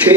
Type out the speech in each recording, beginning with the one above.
6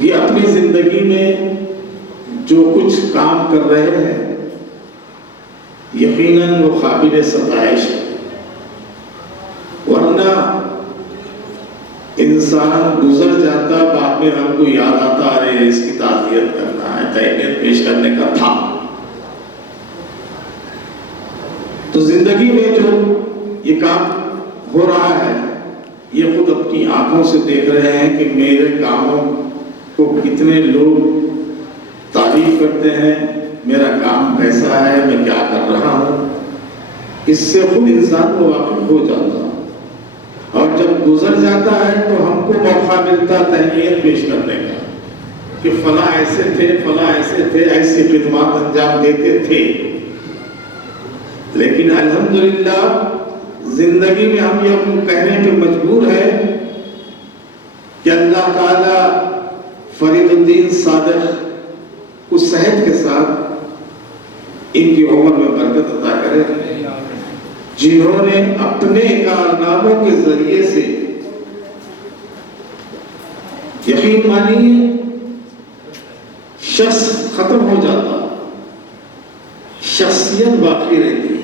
یہ اپنی زندگی میں جو کچھ کام کر رہے ہیں یقیناً وہ قابل ستائش ہے، ورنہ انسان گزر جاتا، بعد میں ہم کو یاد آتا ارے اس کی تعزیت کرنا ہے، تہنیت پیش کرنے کا تھا. تو زندگی میں جو یہ کام ہو رہا ہے یہ خود اپنی آنکھوں سے دیکھ رہے ہیں کہ میرے کاموں کو کتنے لوگ تعریف کرتے ہیں، میرا کام کیسا ہے، میں کیا کر رہا ہوں. اس سے خود انسان کو واقف ہو جاتا، اور جب گزر جاتا ہے تو ہم کو موقع ملتا تہنیت پیش کرنے کا کہ فلاں ایسے تھے، فلاں ایسے تھے، ایسی خدمات انجام دیتے تھے. لیکن الحمدللہ زندگی میں ہم یہ کہنے پہ مجبور ہیں کہ اللہ تعالیٰ فرید الدین صادق کو صحت کے ساتھ ان کی عمر میں برکت عطا کرے، جنہوں نے اپنے کارناموں کے ذریعے سے یقین مانیے شخص ختم ہو جاتا، شخصیت باقی رہتی ہے.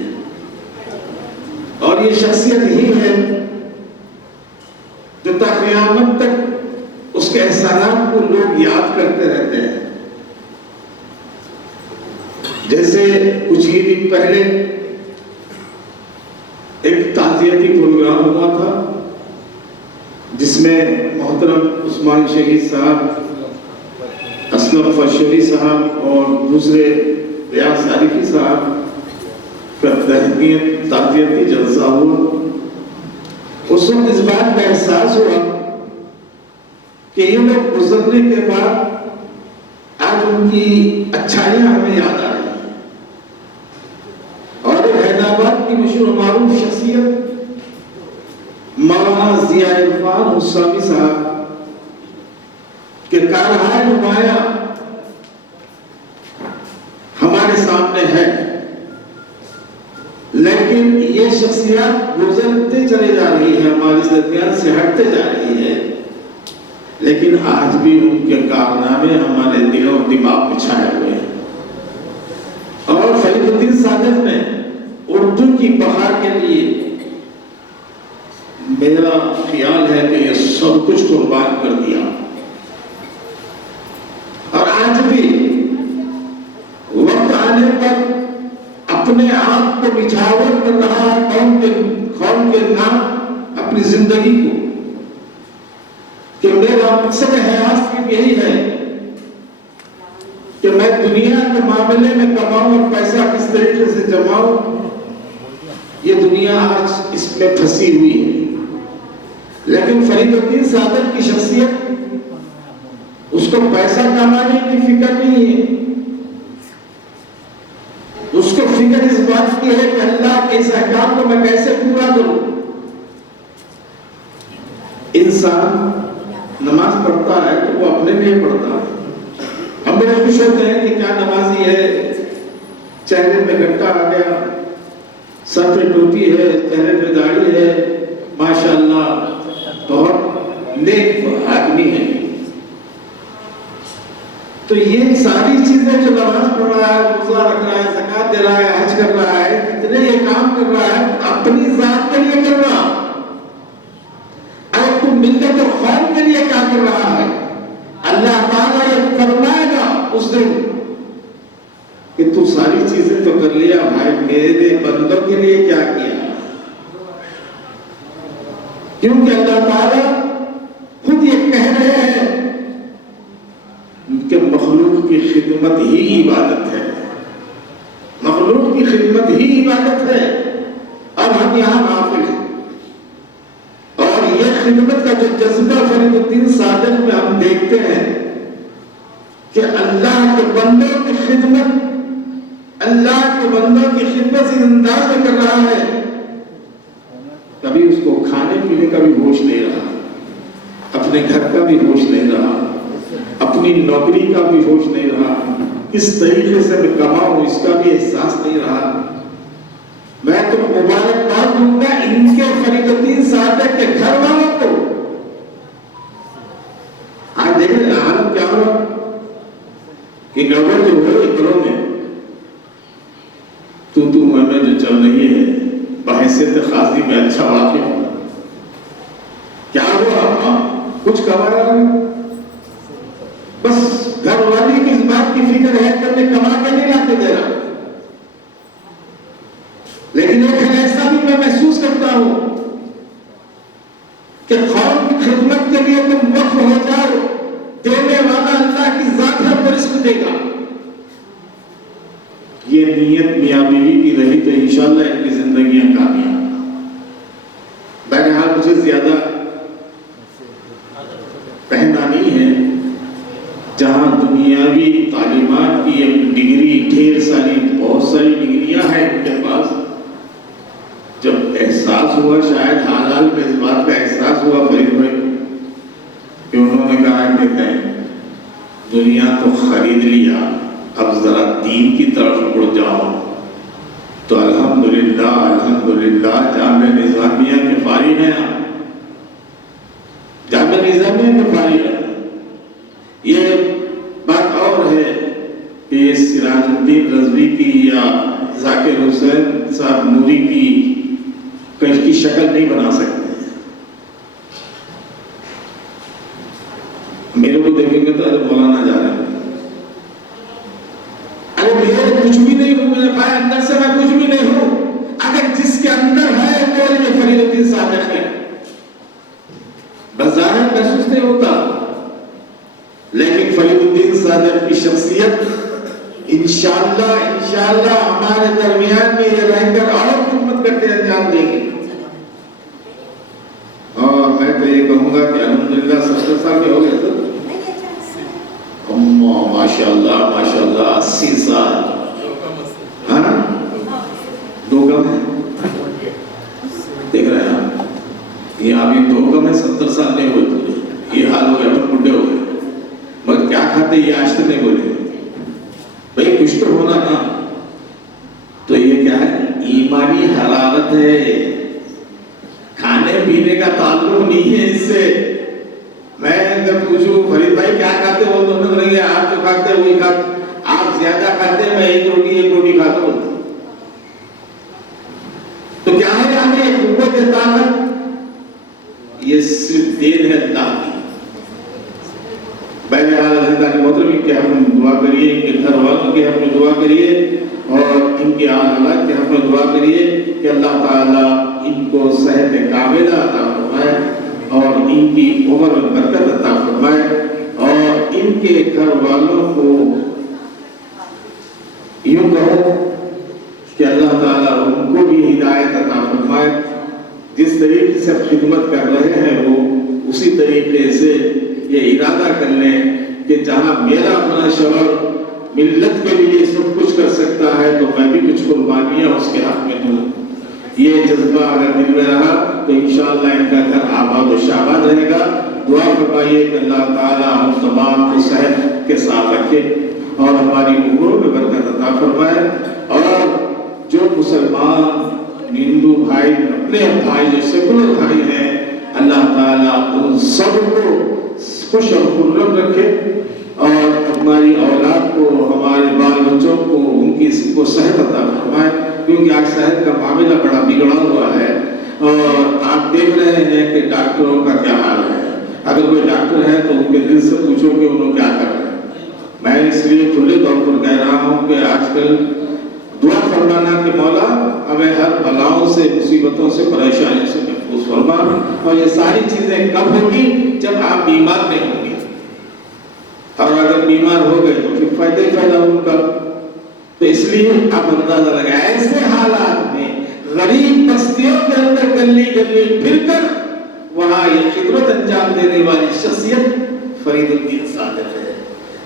اور یہ شخصیت ہی ہے جو تا قیامت تک اس کے احسانات کو لوگ یاد کرتے رہتے ہیں. جیسے کچھ ہی دن پہلے ایک تعزیتی پروگرام ہوا تھا جس میں محترم عثمان شہید صاحب، اسلم فشوری صاحب اور دوسرے ریاض عارفی صاحب کا تعزیتی جلسہ ہوا. اس وقت اس بات کا احساس ہوا کہ یہ لوگ گزرنے کے بعد آج ان کی اچھائیاں ہمیں یاد آ رہی ہیں. اور حیدرآباد کی مشہور معروف شخصیت مولانا ضیاء عرفان حسامی صاحب کے کارنامہ نمایاں ہمارے سامنے ہے، لیکن یہ شخصیات گزرتے چلے جا رہی ہے، ہماری درمیان سے ہٹتے جا رہی ہے، لیکن آج بھی ان کے کارنامے ہمارے دل و دماغ میں چھائے ہوئے ہیں. اور فرید الدین صادق نے اردو کی بقا کے لیے میرا خیال ہے کہ یہ سب کچھ قربان کر دیا، اور آج بھی وقت آنے پر اپنے آپ کو نچھاور کر رہا ہے قوم کے نام اپنی زندگی کو، کہ میرا مقصد حیات بھی یہی ہے کہ میں دنیا کے معاملے میں کماؤں اور پیسہ کس طریقے سے جماؤں. یہ دنیا آج اس میں پھنسی ہوئی ہے، لیکن فرید الدین صادق کی شخصیت، اس کو پیسہ کمانے کی فکر نہیں ہے، اس کو فکر اس بات کی ہے کہ اللہ کے اس احکام کو میں کیسے پورا کروں. انسان نماز پڑھتا ہے تو وہ اپنے لیے پڑھتا ہے. ہم بڑے خوش ہوتے ہیں کہ کیا نمازی ہے، چہرے پہ گھٹا آ گیا، سر پہ ٹوپی ہے، چہرے پہ داڑھی ہے، ماشاءاللہ بہت نیک آدمی ہے. تو یہ ساری چیزیں جو نماز پڑھ رہا ہے، روزہ رکھ رہا ہے، زکات دے رہا ہے، حج کر رہا ہے، کتنے یہ کام کر رہا ہے اپنی ذات کے لیے کر رہا. اور تم ملت اور قوم کے لیے کیا کر رہا ہے؟ اللہ تعالیٰ یہ فرمائے گا اس دن کہ تو ساری چیزیں تو کر لیا بھائی، میرے بندوں کے لیے کیا کیا؟ کیونکہ اللہ تعالیٰ خود یہ کہہ رہے ہیں کہ مخلوق کی خدمت ہی عبادت ہے، مخلوق کی خدمت ہی عبادت ہے. اب ہم یہاں غافل ہیں، اور یہ خدمت کا جو جذبہ فرید الدین صادق میں ہم دیکھتے ہیں کہ اللہ کے بندوں کی خدمت، اللہ کے بندوں کی خدمت اس انداز میں کر رہا ہے. کبھی اس کو کھانے پینے کا بھی ہوش نہیں رہا، اپنے گھر کا بھی ہوش نہیں رہا، اپنی نوکری کا بھی ہوش نہیں رہا، کس طریقے سے میں کماؤں اس کا بھی احساس نہیں رہا. میں تو مبارکباد دوں گا ان کے فرید الدین صادق کے گھر والوں کو یہ گڑبڑ جو ہو رہی گھروں میں تو میں جو چل رہی ہے بحیثیت خاصی میں اچھا واقع ہوں کیا ہوا کچھ کمایا نہیں بس گھر والی کی اس بات کی فکر ہے کہ میں کما کے نہیں لاتے دے رہا لیکن ایک ایسا بھی میں محسوس کرتا ہوں کہ قوم کی خدمت کے لیے تم وقف ہو جاؤ دینے والا اللہ کی ذات ہے وہ رزق دے گا یہ نیت میاں بیوی کی رہی تو انشاءاللہ ان کی زندگیاں کامیاب بہرحال مجھے زیادہ کہنا نہیں ہے جہاں دنیاوی تعلیمات کی ایک ڈگری ڈھیر ساری بہت ساری ڈگریاں ہیں ان کے پاس جب احساس ہوا شاید حال حال میں اس بات کا احساس ہوا فرید بھائی کہ انہوں نے کہا کہ دنیا تو خرید لیا اب ذرا دین کی طرف مڑ جاؤ تو الحمدللہ جامعہ نظامیہ کے فارغ ہیں جامعہ نظامیہ کے فارغ ہیں یہ بات اور ہے کہ سراج الدین رضوی کی یا ذاکر حسین صاحب نوری کی شکل نہیں بنا سکتے میرے کو دیکھیں گے تو ارے مولانا جا رہے ہیں ارے میرے کچھ بھی نہیں ہوں میرے بھائی اندر سے میں کچھ بھی نہیں ہوں اگر جس کے اندر ہے وہ یہ فرید الدین صادق ہے بس ظاہر محسوس نہیں ہوتا لیکن فرید الدین صادق کی شخصیت انشاءاللہ ہمارے درمیان میں یہ رہ کر اور خدمت کرتے انجام دیں گے اور میں تو یہ کہوں گا کہ الحمدللہ 70 سال کے ہو گئے تو ماشاءاللہ 80 سال ہاں دو کم ہے دیکھ رہے ہیں آپ یہ ابھی دو کم ہے 70 سال نہیں ہوئے یہ حال ہو گیا بڈھے ہو گئے مگر کیا کھاتے یہ آج تک نہیں بولے بھائی کچھ تو ہونا نا تو یہ کیا ہے ایمانی حرارت ہے کھانے پینے کا تعلق نہیں ہے اس سے میں اگر پوچھوں فرید بھائی کیا کھاتے ہو تو انہوں نے کہا آپ جو کھاتے وہی کھاتے آپ زیادہ کھاتے ہیں میں ایک روٹی کھاتا ہوں تو کیا ہے ہمیں قوت طاقت یہ صرف دین ہے اللہ کی بہرحال حضرت محترم کہ ہم دعا کریے ان کے گھر والوں کے حق میں دعا کریے اور ان کے اولاد کے حق میں دعا کریے کہ اللہ تعالیٰ ان کو صحت کاملہ عطا فرمائے اور ان کی عمر میں برکت عطا فرمائے اور ان کے گھر والوں کو یوں کہو کہ اللہ تعالیٰ ان کو بھی ہدایت عطا فرمائے جس طریقے سے خدمت کر رہے ہیں وہ اسی طریقے سے یہ ارادہ کر لیں کہ جہاں میرا اپنا شوہر ملت کے لیے سب کچھ کر سکتا ہے تو میں بھی کچھ قربانیاں اس کے حق میں دوں یہ جذبہ اگر دل میں رہا تو انشاءاللہ ان کا گھر آباد و شاباد رہے گا دعا فرمائیے کہ اللہ تعالیٰ ہم تمام کو صحت کے ساتھ رکھے اور ہماری عمروں میں برکت عطا فرمائے اور جو مسلمان ہندو بھائی اپنے بھائی جو سیکولر بھائی ہیں اللہ تعالیٰ ان سب کو خوش اور خرم رکھے اور ہماری اولاد کو ہمارے بال بچوں کو ان کی کو صحت عطا فرمائے کیونکہ آج صحت کا معاملہ بڑا بگڑا ہوا ہے اور آپ دیکھ رہے ہیں کہ ڈاکٹروں کا کیا حال ہے اگر کوئی ڈاکٹر ہے تو ان کے دل سے پوچھو کہ انہوں کیا کر رہے ہیں میں اس لیے کھلے طور پر کہہ رہا ہوں کہ آج کل دعا فرمانا کہ مولا ہمیں ہر بلاؤں سے مصیبتوں سے پریشانیوں سے محفوظ فرما اور یہ ساری چیزیں کب ہوگی جب آپ بیمار نہیں ہوں گے اور اگر بیمار ہو گئے تو پھر فائدہ ہی فائدہ ان کا تو اس لیے آپ اندازہ لگائیں ایسے حالات میں غریب بستیوں کے اندر گلی گلی پھر کر وہاں یہ خدمت انجام دینے والی شخصیت فرید الدین صادق ہے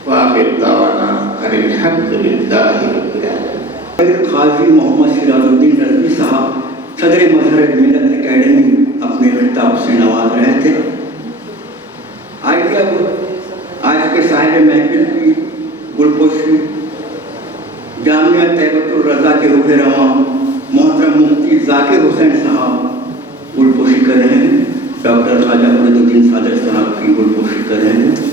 وآخر دعوانا ان الحمد للہ رب العالمین قاضی محمد سراج الدین رضوی صاحب صدر مظہر ملت اکیڈمی اپنے خطاب سے نواز رہے تھے آج کے صاحب محفل کی گلپوشی جامعہ طیبۃ الرضا کے روح رواں محترم مفتی ذاکر حسین صاحب گلپوشی کر رہے ہیں ڈاکٹر خواجہ فرید الدین صادق صاحب کی گلپوشی کر رہے ہیں